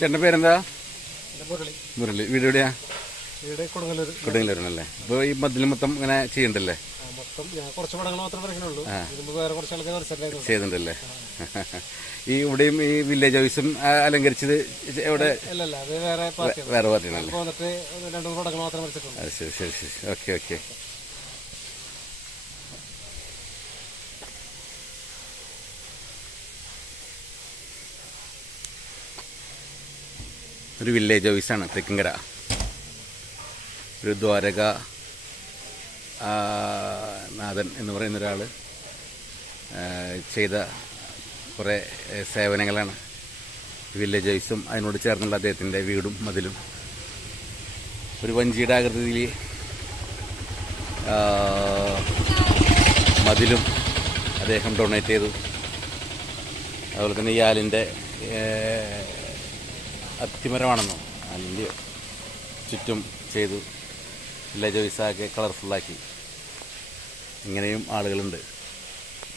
ചേട്ടൻ്റെ പേരെന്താ? മുരളി. മുരളി. വീട് എവിടെയാ? വീട് കൊടുങ്ങല്ലൂർ. കൊടുങ്ങല്ലൂരിനല്ലേ? ഇപ്പോൾ ഈ മതിൽ മൊത്തം ഇങ്ങനെ ചെയ്യണ്ടല്ലേ? മൊത്തം ഞാൻ കുറച്ച് പടങ്ങൾ മാത്രമേ വരയ്ക്കുന്നുള്ളൂ. ഇതിന് വേറെ കുറച്ച് ആൾക്കാർ വരച്ചിട്ടുണ്ടായിരുന്നു. ചെയ്തിട്ടുണ്ടല്ലേ? ഈ ഇവിടെയും ഈ വില്ലേജ് ഓഫീസും അലങ്കരിച്ചത് എവിടെ? അല്ലല്ല, അത് വേറെ പാർട്ടിയാണ്. വേറെ പാർട്ടിയാണല്ലേ? വന്നിട്ട് 2-3 പടങ്ങൾ മാത്രമേ വരച്ചിട്ടുള്ളൂ. അത് ശരി ശരി ശരി. Okay okay. ഒരു വില്ലേജ് ഓഫീസാണ് തെക്കിങ്കര. ഒരു ദ്വാരക നാഥൻ എന്ന് പറയുന്ന ഒരാൾ ചെയ്ത കുറേ സേവനങ്ങളാണ് വില്ലേജ് ഓഫീസും അതിനോട് ചേർന്നുള്ള അദ്ദേഹത്തിൻ്റെ വീടും മതിലും. ഒരു വഞ്ചിയുടെ ആകൃതിയിൽ മതിലും അദ്ദേഹം ഡൊണേറ്റ് ചെയ്തു. അതുപോലെ തന്നെ ഈ ആലിൻ്റെ അത്തിമരമാണെന്നോ അതിൻ്റെ ചുറ്റും ചെയ്തു. വില്ലേജ് ഓഫീസാക്കി കളർഫുള്ളാക്കി. ഇങ്ങനെയും ആളുകളുണ്ട്.